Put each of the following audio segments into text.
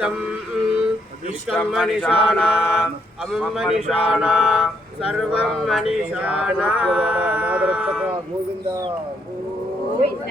निमित्तम् इष्टं मनिषाणा अमुं मनिषाणा सर्वं मनिषाणा गोविन्द गोविन्द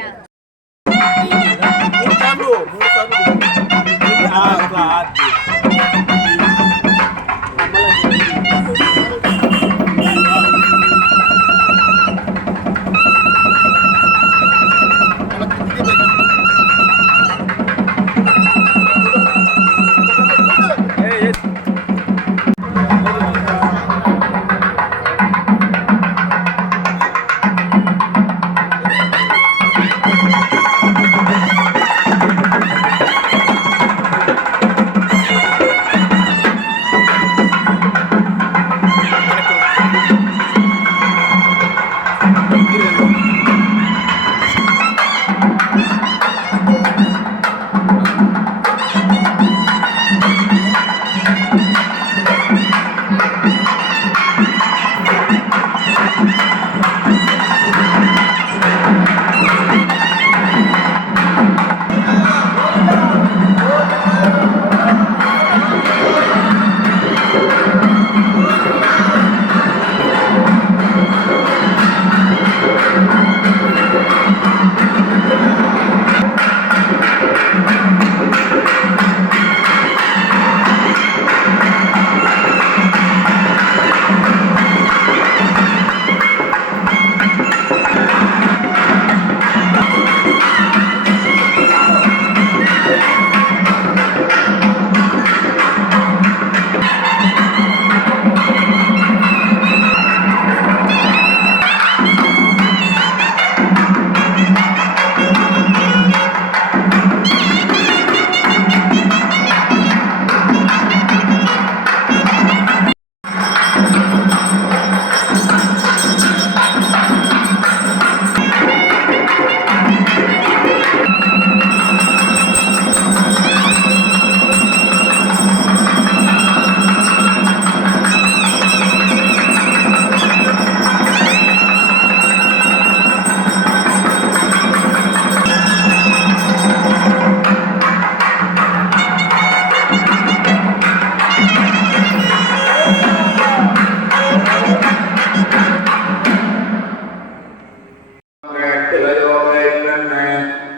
கட்டு வேதோபேஷன்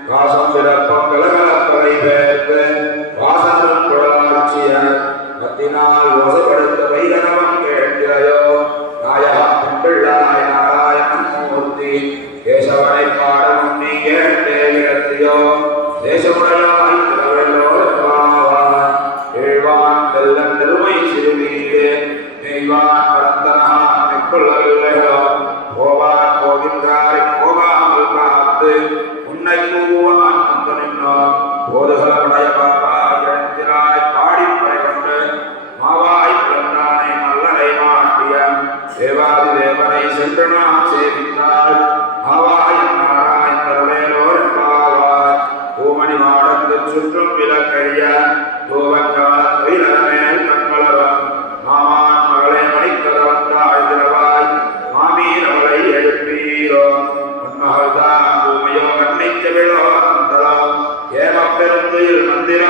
காசம் சில ഉന്നയൂവ மாபெரும் மந்திர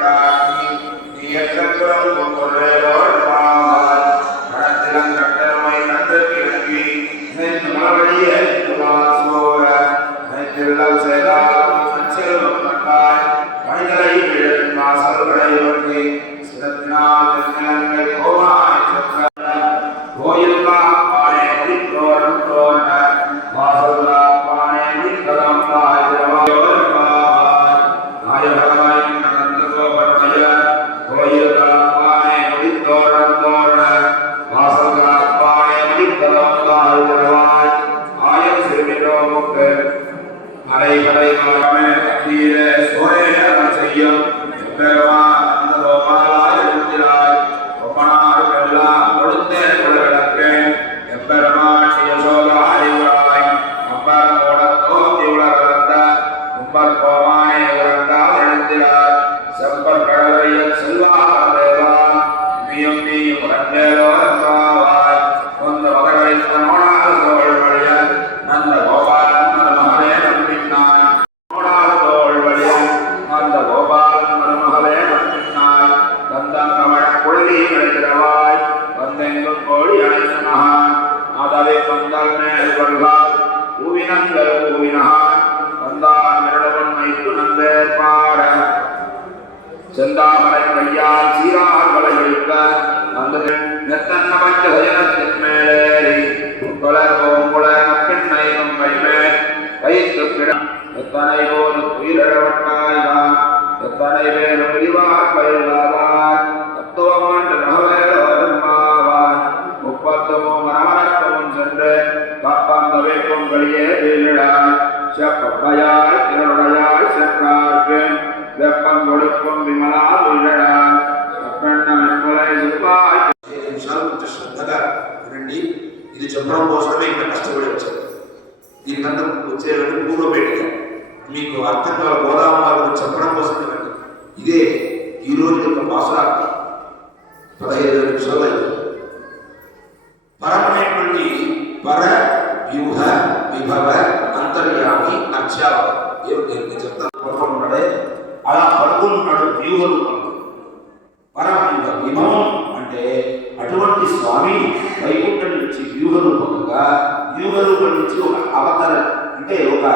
Ni, el centro, ni el corredor. பட்டு உயரத்தின் மேலேறி புகழர் ஓங்குளம் பெண்மையும் வைமேல் வைத்து பிடம் எத்தனை போல் உயிரிழவட்டாய்வான் எத்தனை பேரும் శ్రద్ధగా వినండి. ఇది చెప్పడం కోసమే ఇంత కష్టపడి వచ్చారు. దీనికన్నా వచ్చేవాళ్ళు పూర్వపేటిక మీకు అర్థం అర్థంగా గోదావరి గురించి చెప్పడం కోసం ఇదే ఈరోజు యొక్క భాష పదహైదు నిమిషాలు అయింది పరమైనటువంటి పర వ్యూహ విభవ అంతర్యామి అర్చావ ఏమిటి నేను చెప్తాను పడుకొని ఉన్నాడే అలా పడుకుని ఉన్నాడు వ్యూహ రూపంలో పరమవ్యూహ విభవం అంటే అటువంటి స్వామి వైకుంఠం నుంచి వ్యూహ రూపంగా రూపం నుంచి ఒక అవతర అంటే ఒక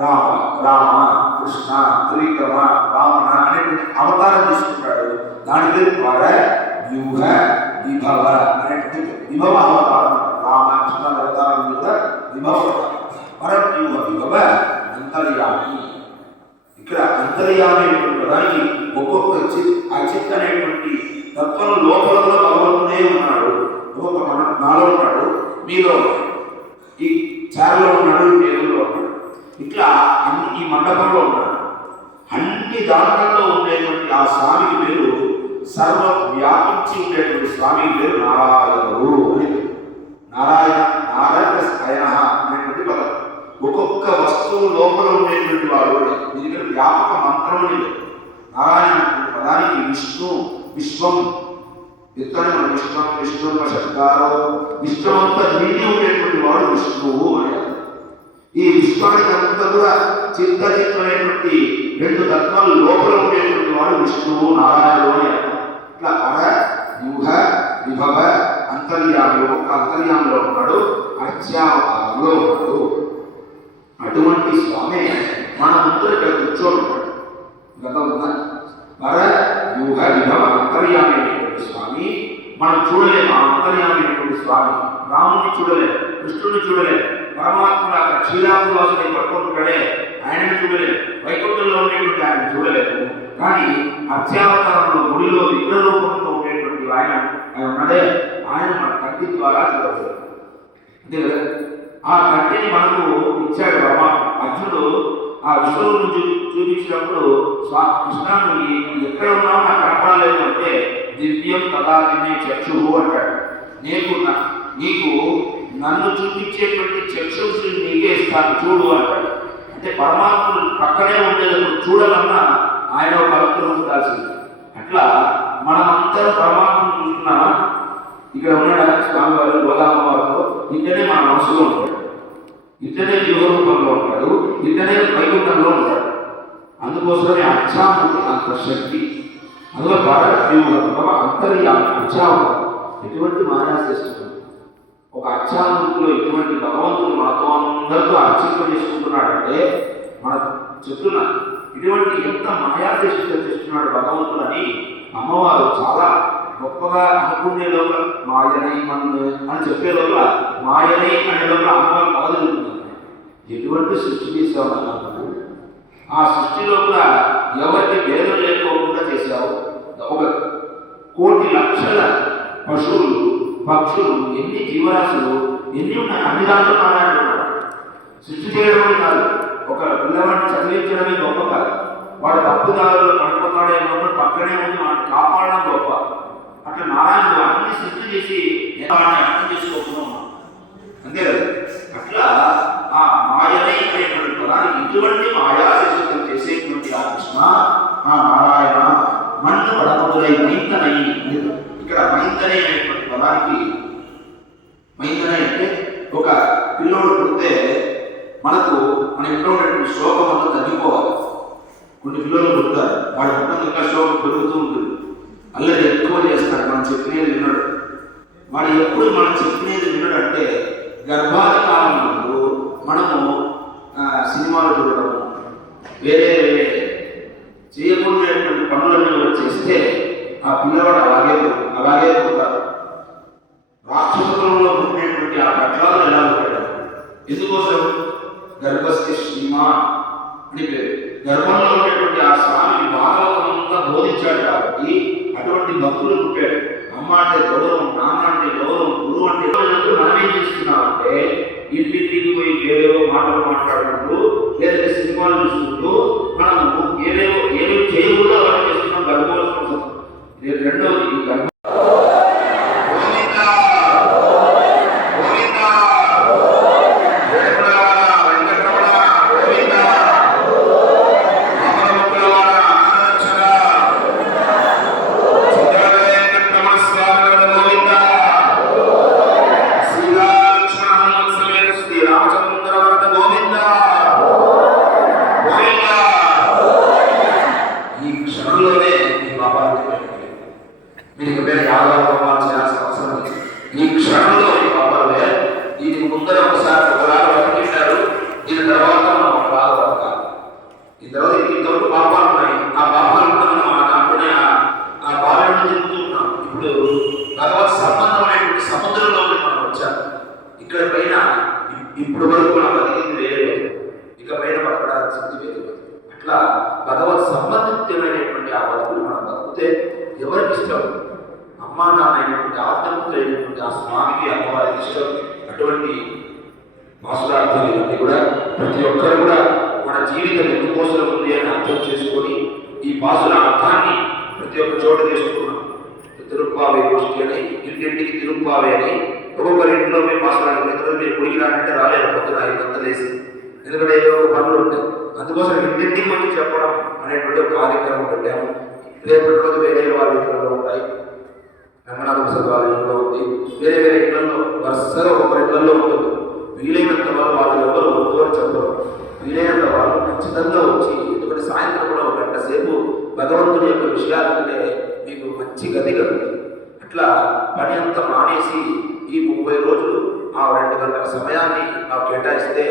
రామ రామ కృష్ణ త్రివిక్రమ రామణ అనేటువంటి అవతారం తీసుకుంటాడు. దాని పేరు పర వ్యూహ విభవ అనేటువంటి విభవ అవతారం. రామ కృష్ణ అవతారం కూడా విభవ అవతారం. విభవ అంతర్యామి. ఇక్కడ అంతర్యామి అనేటువంటి పదానికి ఒక్కొక్క చిత్ అనేటువంటి తత్వం లోపల కూడా భగవంతుడే ఉన్నాడు. ఒక్కొక్క మన నాలో ఉన్నాడు. మీలో ఈ చారలో ఉన్నాడు ఈ ఉన్నాడు. ఇట్లా అన్ని ఈ మండపంలో ఉన్నాడు. అన్ని దానాల్లో ఉండేటువంటి ఆ స్వామికి పేరు సర్వ వ్యాపించి ఉండేటువంటి స్వామి పేరు నారాయణుడు అని నారాయణ నారాయణ ఆయన అనేటువంటి పదం. ఒక్కొక్క వస్తువు లోపల ఉండేటువంటి వాడు దీని వ్యాపక మంత్రం అని లేదు. నారాయణ పదానికి విష్ణు విశ్వం ఇతను మన విశ్వం విష్ణు శబ్దాలు విశ్వం అంతా నిండి ఉండేటువంటి వాడు విష్ణువు అని ఈ విశ్వానికి అంతా కూడా చిత్తచిత్తమైనటువంటి రెండు తత్వాలు లోపల ఉండేటువంటి వాడు విష్ణువు నారాయణుడు అని అర్థం. ఇట్లా అర వ్యూహ విభవ అంతర్యామి ఒక అంతర్యామిలో ఉన్నాడు అత్యావతారంలో ఉన్నాడు. అటువంటి స్వామి మన ముందు ఇక్కడ కూర్చొని గతం ఉందా? వర వ్యూహ విభవ అంతర్యామి అయినటువంటి స్వామి. మనం చూడలేము ఆ అంతర్యామైనటువంటి స్వామి. రాముని చూడలేము కృష్ణుని చూడలేము పరమాత్ముడు అక్కడ శ్రీరామువాసుని పట్టుకుంటున్నాడే ఆయనను చూడలేము వైకుంఠంలో ఉండేటువంటి ఆయన చూడలేదు. కానీ అత్యావతారంలో గుడిలో విగ్రహరూపంలో ఉండేటువంటి ఆయన ఆయన ఉన్నదే ఆయన మన కంటి ద్వారా చూడలేదు. అంతే కదా? ఆ కట్టిని మనకు ఇచ్చాడు పరమాత్మ అర్జునుడు ఆ విశ్వరూపం చూ చూపించినప్పుడు స్వా కృష్ణాన్ని ఎక్కడ ఉన్నామో నాకు కనపడలేదు అంటే దివ్యం తదా దివ్య చక్షు అంటాడు. నీకు నీకు నన్ను చూపించేటువంటి చక్షుషుని నీకే ఇస్తాను చూడు అంటాడు. అంటే పరమాత్ముడు పక్కనే ఉండేటప్పుడు చూడాలన్నా ఆయన ఒక పవిత్రం ఉండాల్సింది. అట్లా మనమందరం పరమాత్మను చూస్తున్నామా? ఇక్కడ ఉన్నాడు స్వామి వారు గోదామ వారితో మన మనసులో ఉంటాడు. ఇతనే రూపంలో ఉంటాడు. ఇతనే వైకుంఠంలో ఉంటాడు. అందుకోసమే అచ్చాముకి అంత శక్తి. అందులో భారతీయుల అంతర్య అచ్చావం ఎటువంటి మాయాశిష్టం ఒక అచ్చాములో ఎటువంటి భగవంతుడు మనతో అందరితో అర్చింప చేసుకుంటున్నాడంటే మన చెప్తున్న ఇటువంటి ఎంత మాయాశిష్ట చేస్తున్నాడు భగవంతుడు అని అమ్మవారు చాలా గొప్పగా అనుకునే లోపల మాయనై మన్ను అని చెప్పే లోపల మాయనై అనే లోపల అమ్మవారు కలగలుగుతున్నారు ఎటువంటి సృష్టి చేసేవాళ్ళు ఆ సృష్టి లోపల ఎవరికి భేదం లేకోకుండా చేశావు? ఒక కోటి లక్షల పశువులు పక్షులు ఎన్ని జీవరాశులు ఎన్ని ఉన్నాయి అన్ని దాంట్లో నారాయణ సృష్టి చేయడమే కాదు ఒక పిల్లవాడిని చదివించడమే గొప్ప కాదు. వాడు తప్పుదారులు పడిపోతాడేమో పక్కనే ఉంది వాడిని కాపాడడం గొప్ప. అట్లా నారాయణుడు అన్ని సృష్టి చేసి ఎలా వాడిని అర్థం చేసుకోకుండా ఉన్నాడు అంతే కదా అట్లా ఆ మాయనే అనేటువంటి పదానికి ఇటువంటి మాయాశిష్టం చేసేటువంటి ఆ కృష్ణ ఆ నారాయణ మన్ను పడమదులై మైంతనై ఇక్కడ మైంతనై అనేటువంటి పదానికి మైంతనై అంటే ఒక పిల్లోడు పుడితే మనకు మన ఇంట్లో ఉన్నటువంటి శోకం అంతా తగ్గిపోవాలి కొన్ని పిల్లలు పుడతారు వాడి పుట్టిన ఇంకా శోకం పెరుగుతూ ఉంటుంది అల్లరి ఎక్కువ చేస్తాడు మనం చెప్పినది వినడు వాడు ఎప్పుడు మనం చెప్పినది వినడంటే గర్భాధి కాలంలో మనము సినిమాలు చూడడం వేరే వేరే చేయకూడనటువంటి పనులన్నీ కూడా చేస్తే ఆ పిల్లవాడు అలాగే అలాగే పోతారు రాక్షసులలో ఉండేటువంటి ఆ ప్రజలు ఎలా ఉంటాడు ఎందుకోసం? గర్భస్థ సినిమా అని పేరు. గర్భంలో ఉండేటువంటి ఆ స్వామి భాగవతంగా బోధించాడు కాబట్టి అటువంటి భక్తులు పుట్టాడు అమ్మ అంటే గౌరవం నాన్న అంటే గౌరవం గురువు అంటే మనం ఏం చేస్తున్నామంటే ఇల్లు పోయి వరకు మనం బతికింది వేరే ఇక పైన బతకడానికి వేరే అట్లా భగవత్ సంబంధితమైనటువంటి ఆ బతుకులు మనం బతికితే ఎవరికి ఇష్టం? అమ్మా నాన్న అయినటువంటి ఆత్మకులైనటువంటి ఆ స్వామికి అమ్మవారికి ఇష్టం అటువంటి మాసులార్థాలు ఇవన్నీ కూడా ప్రతి ఒక్కరు కూడా మన జీవితం ఎందుకోసం ఉంది అని అర్థం చేసుకొని ఈ పాసుల అర్థాన్ని ప్రతి ఒక్క చోట తీసుకున్నాం తిరుప్పావే గోష్ఠి అని ఇంటింటికి తిరుప్పావే అని ఒక్కొక్కరి ఇంట్లో మేము మాట్లాడాలి ఎందుకంటే మీరు గుడికి రానంటే రాలేదు పొద్దున ఐదు వందలు వేసి. ఎందుకంటే ఏదో ఒక పనులు ఉంటాయి. అందుకోసం ఇంటింటికి వచ్చి చెప్పడం అనేటువంటి ఒక కార్యక్రమం పెట్టాము రేపటి రోజు వేరే వాళ్ళ ఇంట్లో ఉంటాయి. రంగనాథ ప్రసాద్ వాళ్ళ ఇంట్లో ఉంది. వేరే వేరే ఇళ్ళలో వరుసగా ఒక్కొక్కరి ఇళ్ళలో ఉంటుంది. వీలైనంత వాళ్ళు వాళ్ళు ఎవరు వద్దు అని చెప్పరు. వీలైనంత వాళ్ళు ఖచ్చితంగా వచ్చి ఎందుకంటే సాయంత్రం కూడా ఒక గంట సేపు భగవంతుని యొక్క విషయాలంటే మీకు మంచి గతి కలుగుతుంది. అట్లా పని అంతా మానేసి ఈ ముప్పై రోజులు ఆ రెండు గంటల సమయాన్ని నాకు కేటాయిస్తే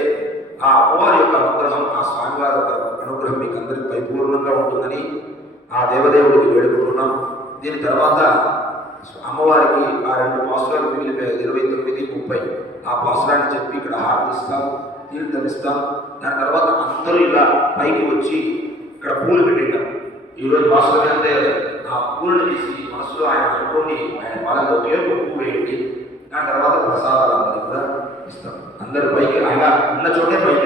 ఆ అమ్మవారి యొక్క అనుగ్రహం ఆ స్వామివారి యొక్క అనుగ్రహం మీకు అందరికి పరిపూర్ణంగా ఉంటుందని ఆ దేవదేవుడికి వేడుకుంటున్నాం. దీని తర్వాత అమ్మవారికి ఆ రెండు పాసురాలు మిగిలిపోయాయి. ఇరవై తొమ్మిది ముప్పై. ఆ పాసురాన్ని చెప్పి ఇక్కడ హారతిస్తాం తీర్థమిస్తాం దాని తర్వాత అందరూ ఇలా పైకి వచ్చి ఇక్కడ పూలు పెట్టింటాం ఈరోజు పాసురం అంటే ఆ పూలను తీసి మనసులో ఆయన అనుకోని ఆయన పాలన ఒకే పూలు పువ్వు వేయండి దాని తర్వాత ప్రసాదాలు అందరికీ కూడా ఇస్తాం. అందరూ పైకి అలా ఉన్న చోటే పైకి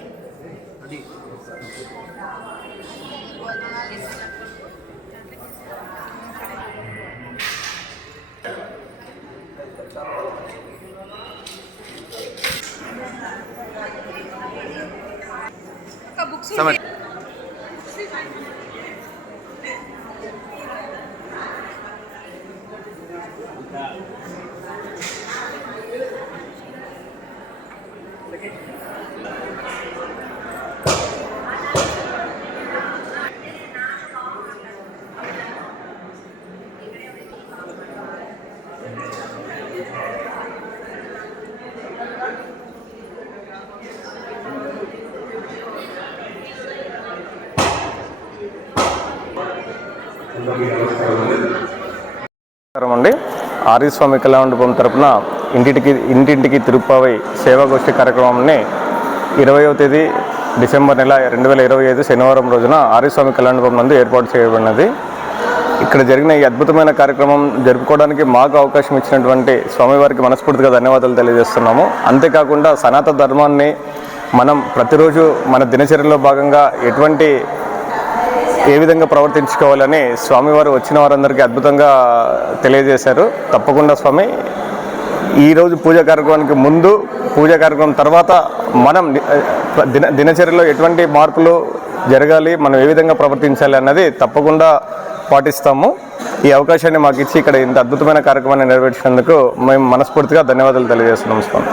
అక్క ఆర్య స్వామి కళ్యాణమండపం తరపున ఇంటింటికి ఇంటింటికి తిరుపవై సేవాగోష్ఠి కార్యక్రమాన్ని ఇరవయో తేదీ డిసెంబర్ నెల రెండు వేల ఇరవై ఐదు శనివారం రోజున ఆర్యస్వామి కళ్యాణమండపం నందు ఏర్పాటు చేయబడినది. ఇక్కడ జరిగిన ఈ అద్భుతమైన కార్యక్రమం జరుపుకోవడానికి మాకు అవకాశం ఇచ్చినటువంటి స్వామివారికి మనస్ఫూర్తిగా ధన్యవాదాలు తెలియజేస్తున్నాము. అంతేకాకుండా సనాతన ధర్మాన్ని మనం ప్రతిరోజు మన దినచర్యలో భాగంగా ఎటువంటి ఏ విధంగా ప్రవర్తించుకోవాలని స్వామివారు వచ్చిన వారందరికీ అద్భుతంగా తెలియజేశారు. తప్పకుండా స్వామి ఈరోజు పూజా కార్యక్రమానికి ముందు పూజా కార్యక్రమం తర్వాత మనం దిన దినచర్యలో ఎటువంటి మార్పులు జరగాలి మనం ఏ విధంగా ప్రవర్తించాలి అన్నది తప్పకుండా పాటిస్తాము. ఈ అవకాశాన్ని మాకు ఇచ్చి ఇక్కడ ఇంత అద్భుతమైన కార్యక్రమాన్ని నెరవేర్చినందుకు మేము మనస్ఫూర్తిగా ధన్యవాదాలు తెలియజేస్తున్నాం స్వామి.